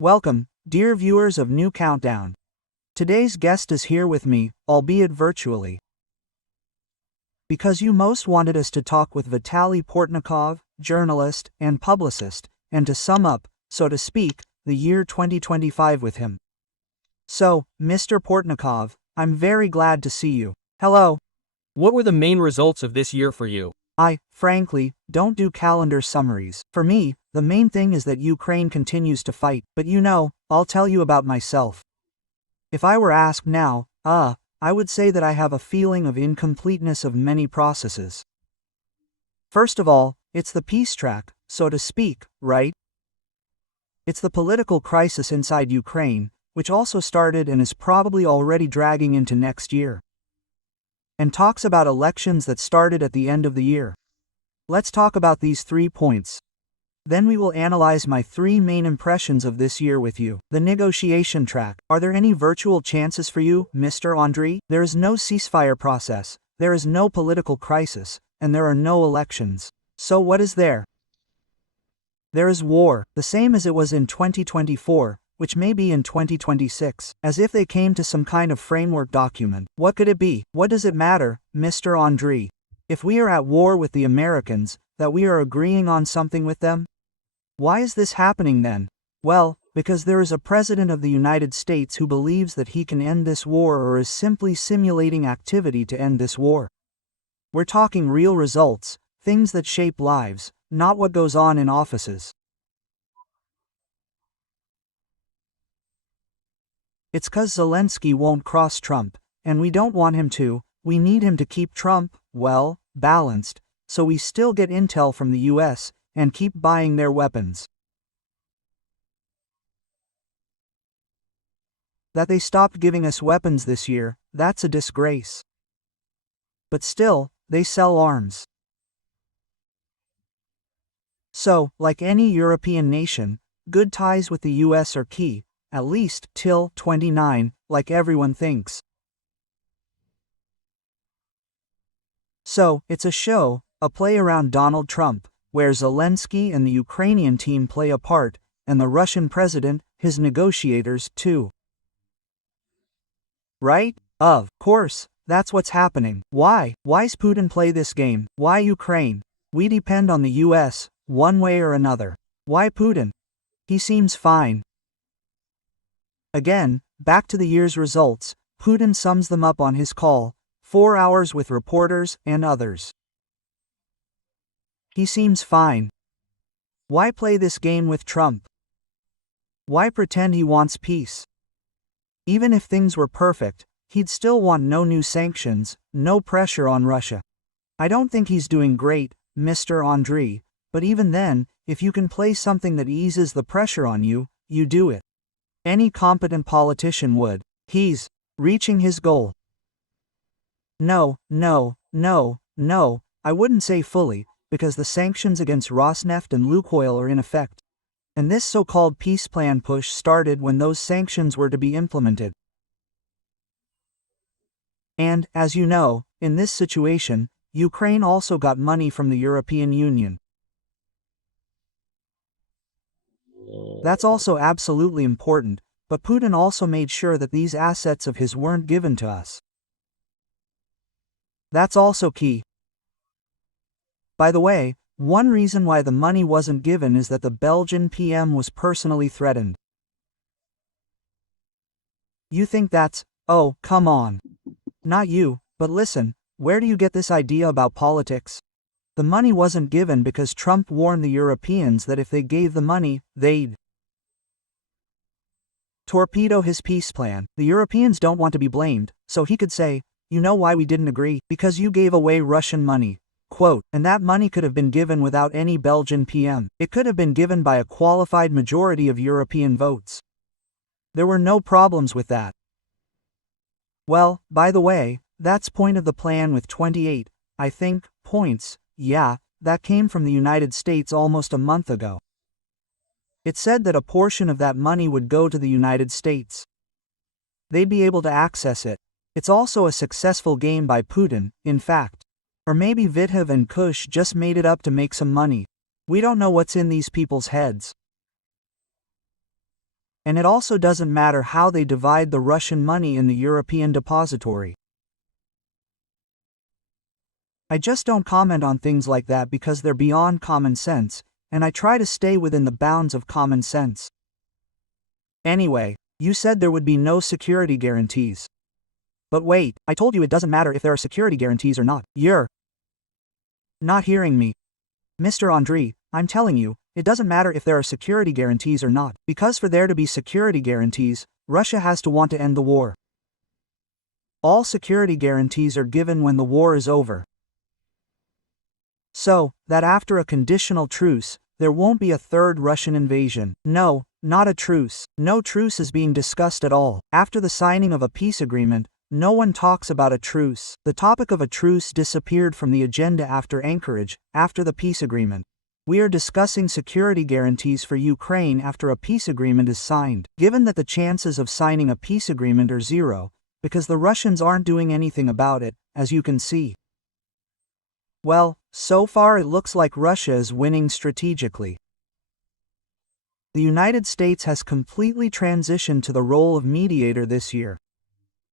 Welcome, dear viewers of New Countdown. Today's guest is here with me, albeit virtually. Because you most wanted us to talk with Vitaly Portnikov, journalist and publicist, and to sum up, so to speak, the year 2025 with him. So, Mr. Portnikov, I'm very glad to see you. Hello. What were the main results of this year for you? I, frankly, don't do calendar summaries. For me, the main thing is that Ukraine continues to fight, but I'll tell you about myself. If I were asked now, I would say that I have a feeling of incompleteness of many processes. First of all, it's the peace track, so to speak, right? It's the political crisis inside Ukraine, which also started and is probably already dragging into next year. And talks about elections that started at the end of the year. Let's talk about these 3 points. Then we will analyze my 3 main impressions of this year with you. The negotiation track. Are there any virtual chances for you, Mr. Andriy? There is no ceasefire process, there is no political crisis, and there are no elections. So what is there? There is war, the same as it was in 2024, which may be in 2026, as if they came to some kind of framework document. What could it be? What does it matter, Mr. Andriy? If we are at war with the Americans, that we are agreeing on something with them? Why is this happening then? Well, because there is a president of the United States who believes that he can end this war or is simply simulating activity to end this war. We're talking real results, things that shape lives, not what goes on in offices. It's 'cause Zelensky won't cross Trump, and we don't want him to. We need him to keep Trump, well, balanced, so we still get intel from the US, and keep buying their weapons. That they stopped giving us weapons this year, that's a disgrace. But still, they sell arms. So, like any European nation, good ties with the US are key, at least till 29, like everyone thinks. So, it's a show, a play around Donald Trump, where Zelensky and the Ukrainian team play a part, and the Russian president, his negotiators, too. Right? Of course, that's what's happening. Why's Putin play this game? Why Ukraine? We depend on the US, one way or another. Why Putin? He seems fine. Again, back to the year's results, Putin sums them up on his call, 4 hours with reporters and others. He seems fine. Why play this game with Trump? Why pretend he wants peace? Even if things were perfect, he'd still want no new sanctions, no pressure on Russia. I don't think he's doing great, Mr. Andriy, but even then, if you can play something that eases the pressure on you, you do it. Any competent politician would. He's reaching his goal. No, I wouldn't say fully, because the sanctions against Rosneft and Lukoil are in effect. And this so-called peace plan push started when those sanctions were to be implemented. And, as you know, in this situation, Ukraine also got money from the European Union. That's also absolutely important, but Putin also made sure that these assets of his weren't given to us. That's also key. By the way, one reason why the money wasn't given is that the Belgian PM was personally threatened. You think that's, oh, come on. Not you, but listen, where do you get this idea about politics? The money wasn't given because Trump warned the Europeans that if they gave the money, they'd torpedo his peace plan. The Europeans don't want to be blamed, so he could say, you know why we didn't agree? Because you gave away Russian money. Quote, and that money could have been given without any Belgian PM. It could have been given by a qualified majority of European votes. There were no problems with that. Well, by the way, that's point of the plan with 28, I think, points. Yeah, that came from the United States almost a month ago. It said that a portion of that money would go to the United States. They'd be able to access it. It's also a successful game by Putin, in fact. Or maybe Vitov and Kush just made it up to make some money. We don't know what's in these people's heads. And it also doesn't matter how they divide the Russian money in the European depository. I just don't comment on things like that because they're beyond common sense, and I try to stay within the bounds of common sense. Anyway, you said there would be no security guarantees. But wait, I told you it doesn't matter if there are security guarantees or not. You're not hearing me. Mr. Andriy, I'm telling you, it doesn't matter if there are security guarantees or not, because for there to be security guarantees, Russia has to want to end the war. All security guarantees are given when the war is over. So, that after a conditional truce, there won't be a third Russian invasion. No, not a truce. No truce is being discussed at all. After the signing of a peace agreement, no one talks about a truce. The topic of a truce disappeared from the agenda after Anchorage, after the peace agreement. We are discussing security guarantees for Ukraine after a peace agreement is signed. Given that the chances of signing a peace agreement are zero, because the Russians aren't doing anything about it, as you can see. Well, so far it looks like Russia is winning strategically. The United States has completely transitioned to the role of mediator this year.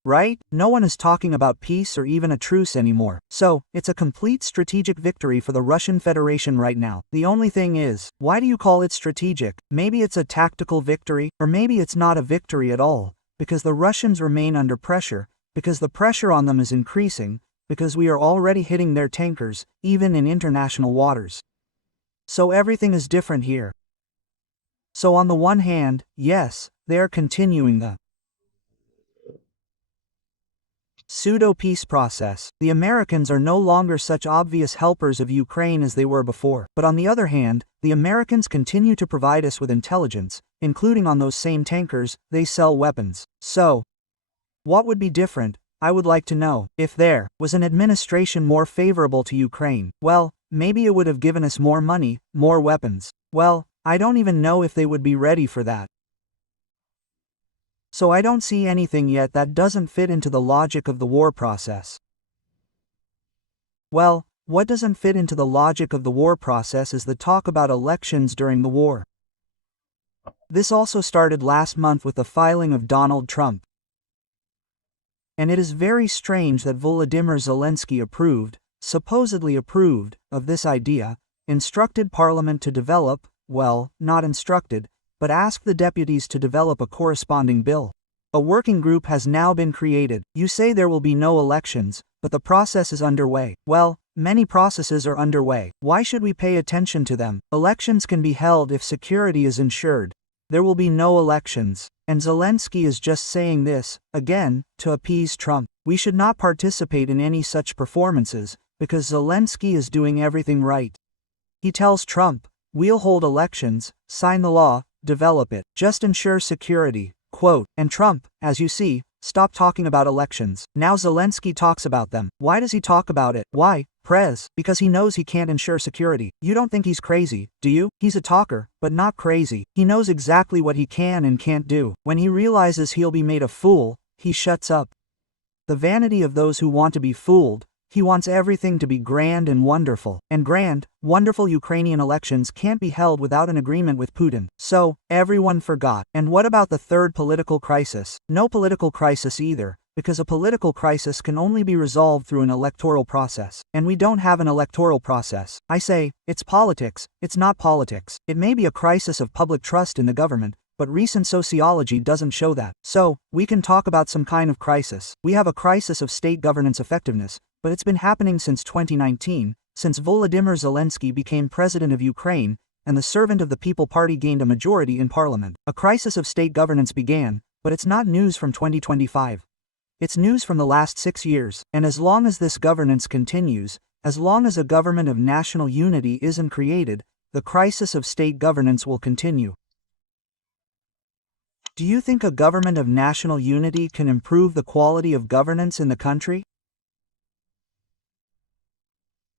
Right? No one is talking about peace or even a truce anymore. So, it's a complete strategic victory for the Russian Federation right now. The only thing is, why do you call it strategic? Maybe it's a tactical victory, or maybe it's not a victory at all, because the Russians remain under pressure, because the pressure on them is increasing, because we are already hitting their tankers, even in international waters. So everything is different here. So on the one hand, yes, they are continuing the pseudo-peace process. The Americans are no longer such obvious helpers of Ukraine as they were before. But on the other hand, the Americans continue to provide us with intelligence, including on those same tankers, they sell weapons. So, what would be different? I would like to know. If there was an administration more favorable to Ukraine, well, maybe it would have given us more money, more weapons. Well, I don't even know if they would be ready for that. So I don't see anything yet that doesn't fit into the logic of the war process. Well, what doesn't fit into the logic of the war process is the talk about elections during the war. This also started last month with the filing of Donald Trump. And it is very strange that Volodymyr Zelensky supposedly approved, of this idea, instructed Parliament to develop, well, not instructed, but asked the deputies to develop a corresponding bill. A working group has now been created. You say there will be no elections, but the process is underway. Well, many processes are underway. Why should we pay attention to them? Elections can be held if security is ensured. There will be no elections. And Zelensky is just saying this, again, to appease Trump. We should not participate in any such performances, because Zelensky is doing everything right. He tells Trump, we'll hold elections, sign the law, develop it, just ensure security, quote, and Trump, as you see, stopped talking about elections. Now Zelensky talks about them. Why does he talk about it? Why, Prez? Because he knows he can't ensure security. You don't think he's crazy, do you? He's a talker, but not crazy. He knows exactly what he can and can't do. When he realizes he'll be made a fool, he shuts up. The vanity of those who want to be fooled. He wants everything to be grand and wonderful. And grand, wonderful Ukrainian elections can't be held without an agreement with Putin. So, everyone forgot. And what about the third political crisis? No political crisis either, because a political crisis can only be resolved through an electoral process. And we don't have an electoral process. I say, it's politics, it's not politics. It may be a crisis of public trust in the government, but recent sociology doesn't show that. So, we can talk about some kind of crisis. We have a crisis of state governance effectiveness, but it's been happening since 2019, since Volodymyr Zelensky became president of Ukraine, and the Servant of the People Party gained a majority in parliament. A crisis of state governance began, but it's not news from 2025. It's news from the last 6 years, and as long as this governance continues, as long as a government of national unity isn't created, the crisis of state governance will continue. Do you think a government of national unity can improve the quality of governance in the country?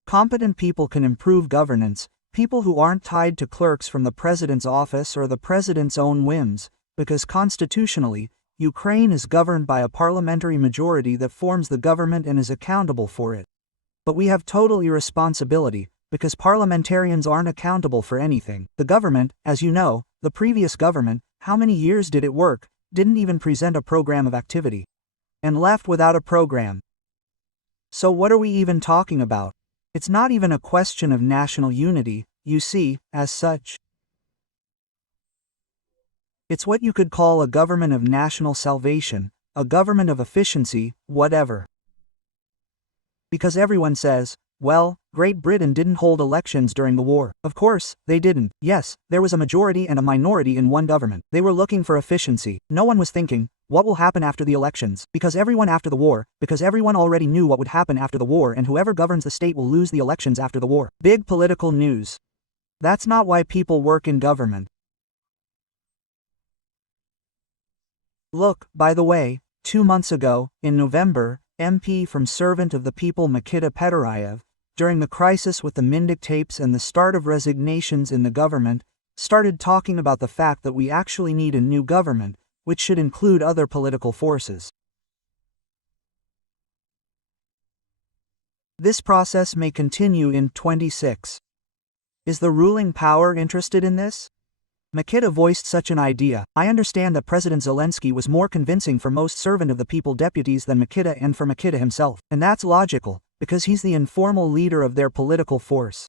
Competent people can improve governance, people who aren't tied to clerks from the president's office or the president's own whims, because constitutionally, Ukraine is governed by a parliamentary majority that forms the government and is accountable for it. But we have total irresponsibility, because parliamentarians aren't accountable for anything. The government, as you know, the previous government, How many years did it work, didn't even present a program of activity, and left without a program? So what are we even talking about? It's not even a question of national unity, you see, as such. It's what you could call a government of national salvation, a government of efficiency, whatever. Because everyone says, well, Great Britain didn't hold elections during the war. Of course, they didn't. Yes, there was a majority and a minority in one government. They were looking for efficiency. No one was thinking, what will happen after the elections? Because everyone already knew what would happen after the war, and whoever governs the state will lose the elections after the war. Big political news. That's not why people work in government. Look, by the way, 2 months ago, in November, MP from Servant of the People Mikita Petrayev, during the crisis with the Mindyk tapes and the start of resignations in the government, started talking about the fact that we actually need a new government, which should include other political forces. This process may continue in 26. Is the ruling power interested in this? Mikita voiced such an idea. I understand that President Zelensky was more convincing for most Servant of the People deputies than Mikita and for Mikita himself. And that's logical, because he's the informal leader of their political force.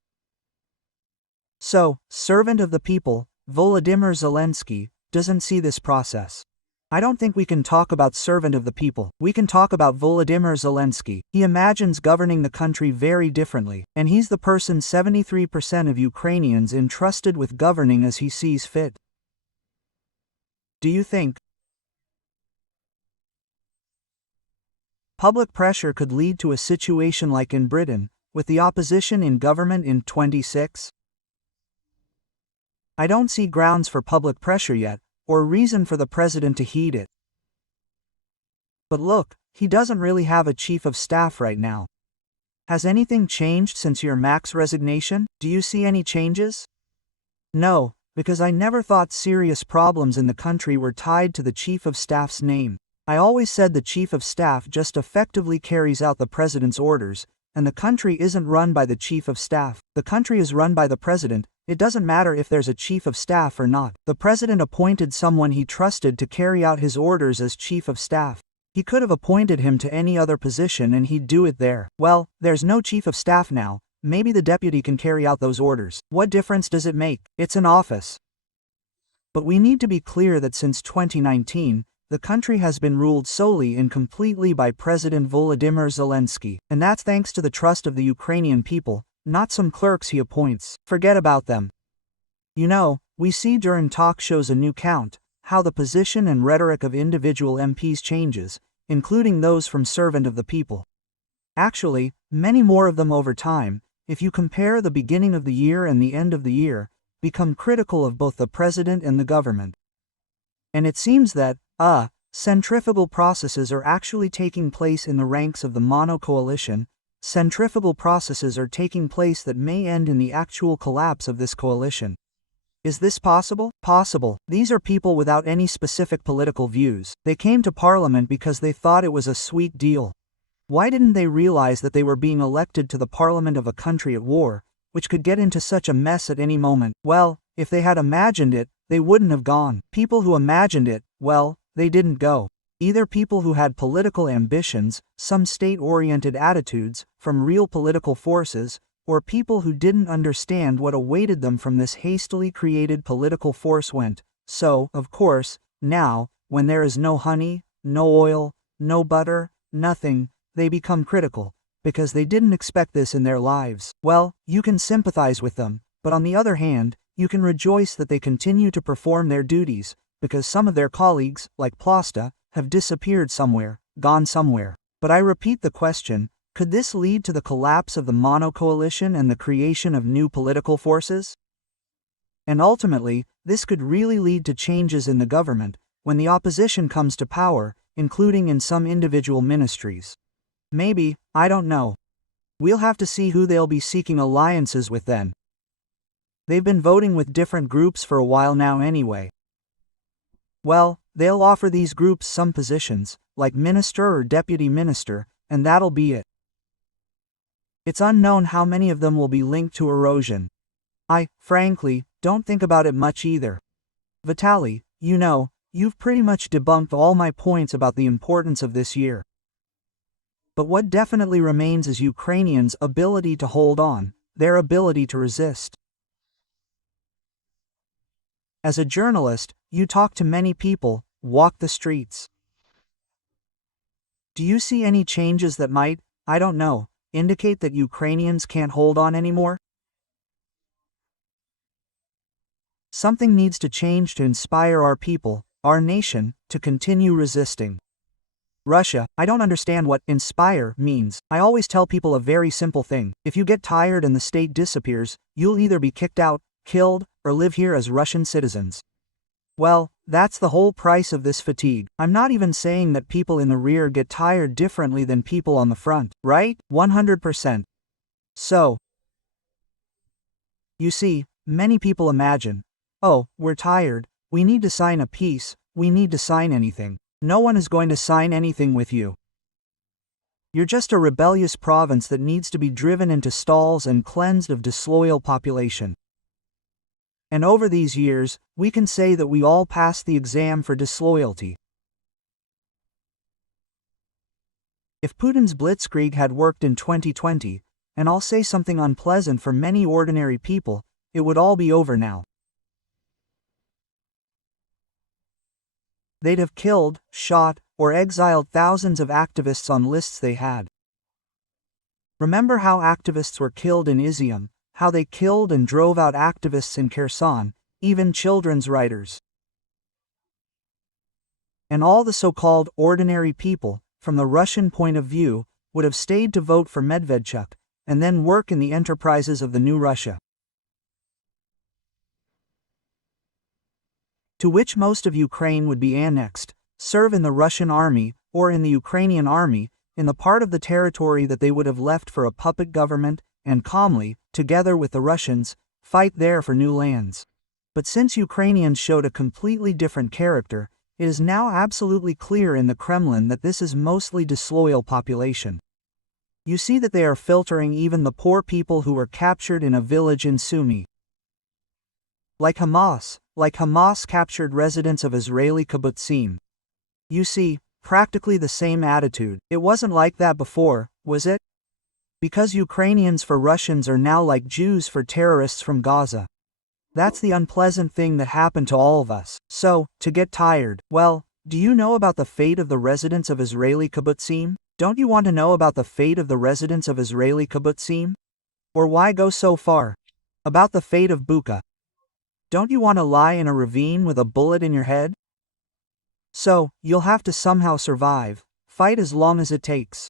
So, Servant of the People, Volodymyr Zelensky, doesn't see this process. I don't think we can talk about Servant of the People. We can talk about Volodymyr Zelensky. He imagines governing the country very differently, and he's the person 73% of Ukrainians entrusted with governing as he sees fit. Do you think public pressure could lead to a situation like in Britain, with the opposition in government in 26? I don't see grounds for public pressure yet, or reason for the president to heed it. But look, he doesn't really have a chief of staff right now. Has anything changed since your Mac's resignation? Do you see any changes? No, because I never thought serious problems in the country were tied to the chief of staff's name. I always said the chief of staff just effectively carries out the president's orders, and the country isn't run by the chief of staff. The country is run by the president. It doesn't matter if there's a chief of staff or not. The president appointed someone he trusted to carry out his orders as chief of staff. He could have appointed him to any other position and he'd do it there. Well, there's no chief of staff now. Maybe the deputy can carry out those orders. What difference does it make? It's an office. But we need to be clear that since 2019, the country has been ruled solely and completely by President Volodymyr Zelensky, and that's thanks to the trust of the Ukrainian people, not some clerks he appoints. Forget about them. You know, we see during talk shows a new count, how the position and rhetoric of individual MPs changes, including those from Servant of the People. Actually, many more of them over time, if you compare the beginning of the year and the end of the year, become critical of both the president and the government. And it seems that, centrifugal processes are actually taking place in the ranks of the Mono Coalition. Centrifugal processes are taking place that may end in the actual collapse of this coalition. Is this possible? Possible. These are people without any specific political views. They came to parliament because they thought it was a sweet deal. Why didn't they realize that they were being elected to the parliament of a country at war, which could get into such a mess at any moment? Well, if they had imagined it, they wouldn't have gone. People who imagined it, well, they didn't go. Either people who had political ambitions, some state-oriented attitudes, from real political forces, or people who didn't understand what awaited them from this hastily created political force went. So, of course, now, when there is no honey, no oil, no butter, nothing, they become critical, because they didn't expect this in their lives. Well, you can sympathize with them, but on the other hand, you can rejoice that they continue to perform their duties, because some of their colleagues, like Plosta, have disappeared somewhere, gone somewhere. But I repeat the question, could this lead to the collapse of the Mono Coalition and the creation of new political forces? And ultimately, this could really lead to changes in the government, when the opposition comes to power, including in some individual ministries. Maybe, I don't know. We'll have to see who they'll be seeking alliances with then. They've been voting with different groups for a while now anyway. Well, they'll offer these groups some positions, like minister or deputy minister, and that'll be it. It's unknown how many of them will be linked to erosion. I, frankly, don't think about it much either. Vitaly, you know, you've pretty much debunked all my points about the importance of this year. But what definitely remains is Ukrainians' ability to hold on, their ability to resist. As a journalist, you talk to many people, walk the streets. Do you see any changes that might, I don't know, indicate that Ukrainians can't hold on anymore? Something needs to change to inspire our people, our nation, to continue resisting. Russia, I don't understand what inspire means. I always tell people a very simple thing. If you get tired and the state disappears, you'll either be kicked out, killed, or live here as Russian citizens. Well, that's the whole price of this fatigue. I'm not even saying that people in the rear get tired differently than people on the front, right? 100%. So, you see, many people imagine, oh, we're tired, we need to sign a peace, we need to sign anything. No one is going to sign anything with you. You're just a rebellious province that needs to be driven into stalls and cleansed of disloyal population. And over these years, we can say that we all passed the exam for disloyalty. If Putin's blitzkrieg had worked in 2020, and I'll say something unpleasant for many ordinary people, it would all be over now. They'd have killed, shot, or exiled thousands of activists on lists they had. Remember how activists were killed in Izium, how they killed and drove out activists in Kherson, even children's writers. And all the so-called ordinary people, from the Russian point of view, would have stayed to vote for Medvedchuk, and then work in the enterprises of the new Russia, to which most of Ukraine would be annexed, serve in the Russian army, or in the Ukrainian army, in the part of the territory that they would have left for a puppet government, and calmly, together with the Russians, fight there for new lands. But since Ukrainians showed a completely different character, it is now absolutely clear in the Kremlin that this is mostly disloyal population. You see that they are filtering even the poor people who were captured in a village in Sumy. Like Hamas captured residents of Israeli kibbutzim. You see, practically the same attitude. It wasn't like that before, was it? Because Ukrainians for Russians are now like Jews for terrorists from Gaza. That's the unpleasant thing that happened to all of us. So, to get tired, well, do you know about the fate of the residents of Israeli kibbutzim? Don't you want to know about the fate of the residents of Israeli kibbutzim? Or why go so far? About the fate of Bucha. Don't you want to lie in a ravine with a bullet in your head? So, you'll have to somehow survive, fight as long as it takes.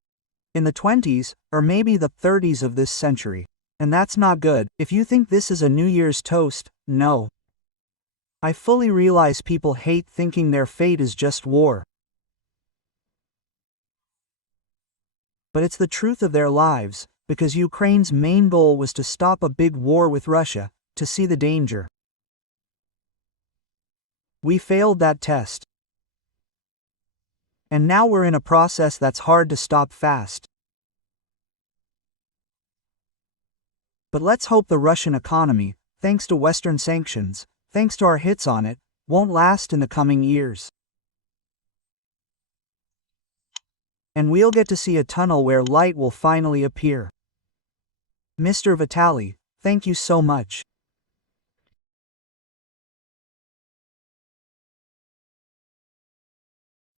In the 20s, or maybe the 30s of this century. And that's not good. If you think this is a New Year's toast, no. I fully realize people hate thinking their fate is just war. But it's the truth of their lives, because Ukraine's main goal was to stop a big war with Russia, to see the danger. We failed that test. And now we're in a process that's hard to stop fast. But let's hope the Russian economy, thanks to Western sanctions, thanks to our hits on it, won't last in the coming years. And we'll get to see a tunnel where light will finally appear. Mr. Vitali, thank you so much.